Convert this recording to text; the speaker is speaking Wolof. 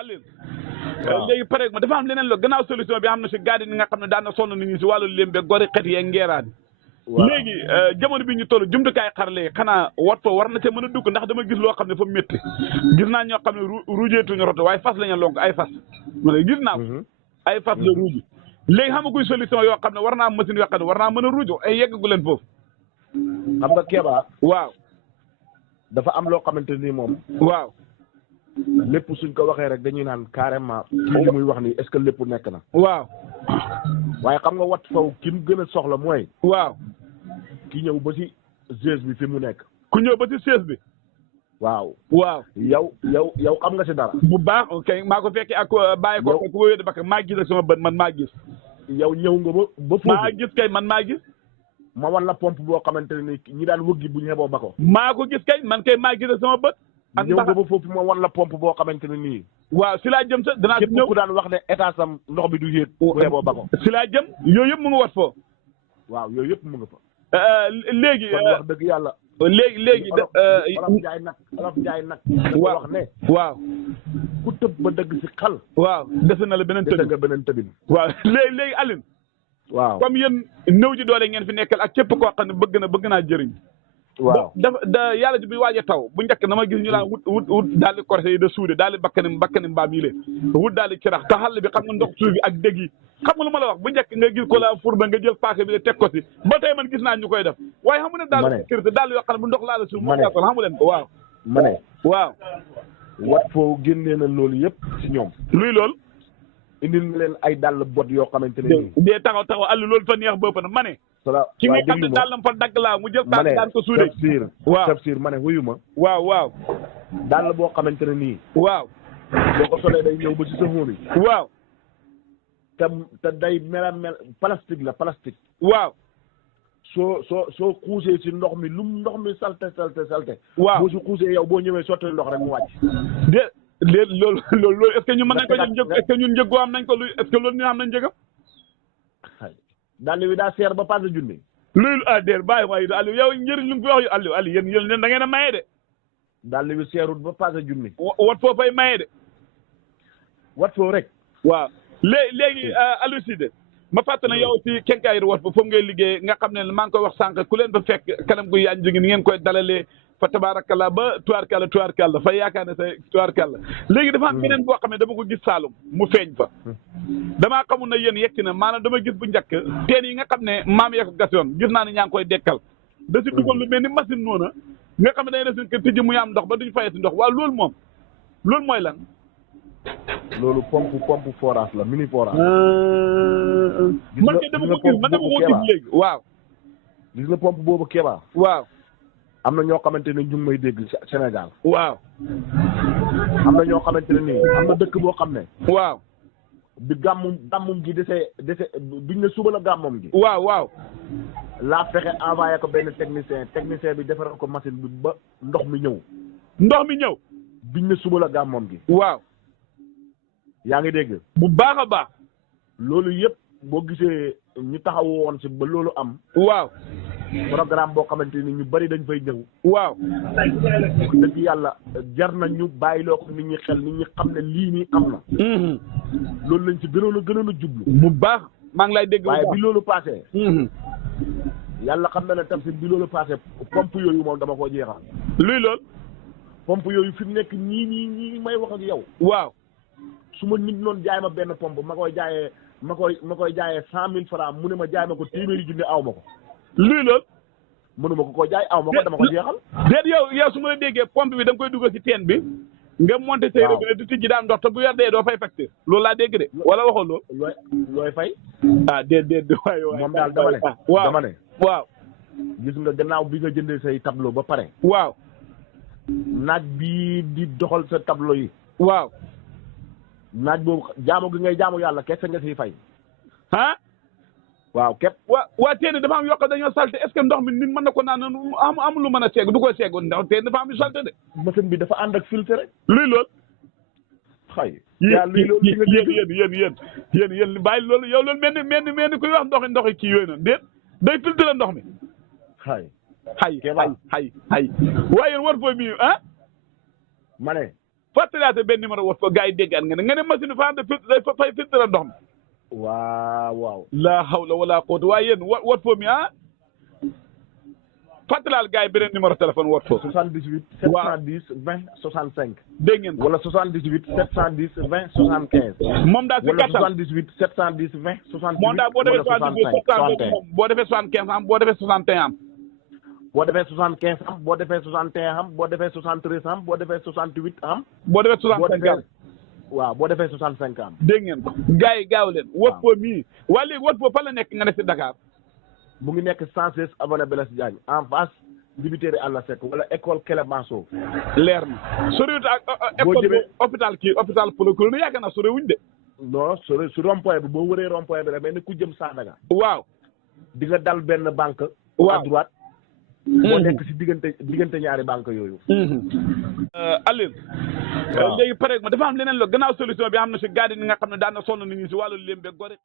Alioune. waaw léegi pare ma dafa am leneen la gannaaw solution bi am na si gaadi ni nga xam ne daan na sonn nit ñi si wàllu lembe gori xet yeeg ngeeraani. waaw léegi jamono bi ñu toll jumtukaay xarale xanaa wat fa war na ca mën a dugg ndax dama gis loo xam ne fa métti gis naa ñoo xam ne ruujeetuñu roto waaye fas lañu lonk ay fas ma ne gis naa ko ay fas la ruuji léegi xamaguñ solution yoo xam ne war naa machine yoo xam ne war naa mën a ruuju ay yeggagu leen foofu xam nga Kéba waaw dafa am loo xamante ni moom waaw lépp suñ ko waxee rek dañuy naan carrément li muy wax ni est-ce que lépp nekk na waaw waaye xam nga wat faw ki mu gën a soxla mooy waaw ki ñëw ba ci GIE bi fi mu nekk ku ñëw ba ci sees bi waaw waaw yow xam nga ci dara bu baax ok maa ko fekkee ak bàyyi ko ku wéyee bakk maa gis ak sama bët man maa gis yow ñëw nga ba foofu maa gis kay man maa gis ma wan la pompe boo xamante ne ni ñi daan wëggi bu ñu xeboo ba ko maa ko gis kay man kay maa gis ak sama bët ak ñëw nga ba foofu ma wan la pompe boo xamante ne nii waaw si laa jëm sa danaa képp ñëw ku daan wax ne état sam ndox bi du yéeg bu xeboo ba ko si laa jëm yooyu yëpp mu ngi wat foo waaw yooyu yëpp mu nga fa léegi kon wax dëgg yàlla léegi olof njaay nag waaw wax ne waaw ku tëb ba dëgg si xal waaw dese na la beneen dese tëdd nga beneen tëbin waaw léegi Alioune waaw comme yéen néew ji doole ngeen fi nekkal ak képp koo xam ne bëgg naa jëriñ waaw da yàlla ji bi waaj a taw bu njëkk dama gis ñu laan wut daal di corse yi de suude daal di bakkani mbaam yi leen wut daal di cirax te xàll bi xam nga ndox suuf bi ak dég yi xam nga lu ma la wax bu njëkk nga gis ko la fourbe nga jël paaka bi de teg ko si ba tey man gis naa ñu koy def waaye xamu ne daal sécurité daal yoo xam ne bu ndox laala suuf moo gàttal xamu leen ko waaw ma ne waaw wat foo génnee na loolu yëpp si ñoom luy lool indil na leen ay dàll bot yoo xamante ne nii dee taxaw àll loolu fa neex bëpp na ma ne ki nga xam ne dàllam fa dagg laa mu jël paaka daan ko suude waaw tafsir ma ne wuyu ma waaw dàll boo xamante ne nii waaw boo ko solee day ñëw ba ci sa xóomi waaw te day mel plastique la plastique waaw soo xuusee si ndox mi ndox mi salte waaw boo si xuusee yow boo ñëwee sotti ndox rek mu wàcc déet loolu est-ce que ñun mën nañ ko ñun njëg est-ce que ñun njëggoo am nañ ko luy est-ce que loolu ñu am nañ njëgam dàll wi daa seer ba passé junni loolu déet bàyyi waaye Aliou yow njëriñ lu mu fi wax yu Aliou yéen da ngeen a maye de dàll wi seerut ba passé junni wat foo fay maye de wat foo rek waaw léegi Aliou Cissé ma fàttali ne yow si kenkaayir wat fa foofu ngay liggéey nga xam ne maa ngi koy wax sànq ku leen fa fekk kanam gu yaañ jóge ni ngeen koy dalalee fa tabaarakalla ba tuwaarkalla fa yaakaar ne sa tuwaarkalla léegi dafa am beneen boo xam ne dama ko gis Saalum mu feeñ fa damaa xamul na yéen yegg na maanaam dama gis bu njëkk teen yi nga xam ne maam yee ko gas yoon gis naa ne ñaa ngi koy dekkal da si dugal lu mel ni machine noona nga xam ne dañuy def seen kër tëjji muy am ndox ba duñ fayati ndox waaw loolu mooy lan loolu pompe forage la mini forage man de dama ko gis léegi waaw gis nga pompe boobu Kéba waaw am na ñoo xamante ne ñu ngi may dégg Sénégal waaw am na ñoo xamante ne nii am na dëkk boo xam ne waaw bi gàmmum gi dese biñ ne suba la gàmmum gi waaw laa fexe envoyé ko benn technicien bi defaral ko machine bi ba ndox mi ñëw biñ ne suba la gàmmum gi waaw yaa ngi dégg bu baax a baax loolu yëpp boo gisee ñu taxaw woon si ba loolu am waaw programme boo xamante ni ñu bari dañ fay ñëw waaw dëgg yàlla jar na ñu bàyyiloo ko nit ñi xel nit ñi xam ne lii nii am na loolu lañ ci gënoon a jublu bu baax maa ngi lay dégg waaye bi loolu passé yàlla xam na ne Tafsir bi loolu passé pompe yooyu moom dama koo jeexal luy lool pompe yooyu fi mu nekk ñii may wax ak yow waaw su ma nit noonu jaay ma benn pompe ma koy jaayee 100,000 francs mu ne ma jaay ma ko téeméeri junne aw ma ko luy lool mënuma ko jaay aw ma ko dama ko jeexal déet yow su ma la déggee pompe bi da nga koy dugal ci teen bi nga monté say robinet di tijji daan ndox te bu yor dee doo fay facture loolu laa dégg de wala waxoo loolu looy fay déet waay moom daal dama ne waaw dama ne waaw gis nga gannaaw bi nga jëndee say tableau ba pare waaw naaj bii di doxal sa tableau yi waaw naaj boobu jaamu gi ngay jaamu yàlla kese nga siy fay waaw képp waa teen dafa am yokk dañoo salte est-ce que ndox mi nit mën na ko naan amul lu mën a seeg du ko seegu ndax teen dafa am yu salte de machine bi dafa ànd ak filtre rek luy lool xay yéen bàyyi loolu yow loolu mel ni kuy wax ndoxi kii yooyu noonu déet day filtre ndox mi xay waaye yéen war fooy mi ma ne fàttaliwaate benn numéro wat foo gars yi déggaan nga ne machine fa de day fay filtre ndox mi waaw laa hawla wala quwwata waaye yéen wat foo mi fàttalaal gars yi beneen numéro téléphone wat foo 78 710 20 65 dégg ngeen wala 78 710 20 75 moom daal si gàttal wala 78 710 20 68 moom daal boo defee 75 boo defee 75 am boo defee 61 am boo defee 75 am boo defee 61 am boo defee 73 am boo defee 68 am boo defee 65 am waaw boo defee 65 am dégg ngeen ko gars yi gaaw leen wat foo mii waa léegi wat foo fa la nekk nga ne si Dakar mu ngi nekk 116 avenue Blaise Diagne en face dibiteeri Alla Seck wala école Clémenceau leer na soriwut ak boo école jëmee hôpital hôpital Pouloukoulou yaakaar naa soriwuñ de non su rond-point bi boo wëree rond-point bi rek mel ni ku jëm Sandaga waaw di nga dal benn banque waaw à droite moo nekk si diggante ñaari banque yooyu Alioune léegi pare ma dafa am leneen la gannaaw solution bi am na si gars yi nga xam ne daan na sonn nit ñi si wàllu lembe gore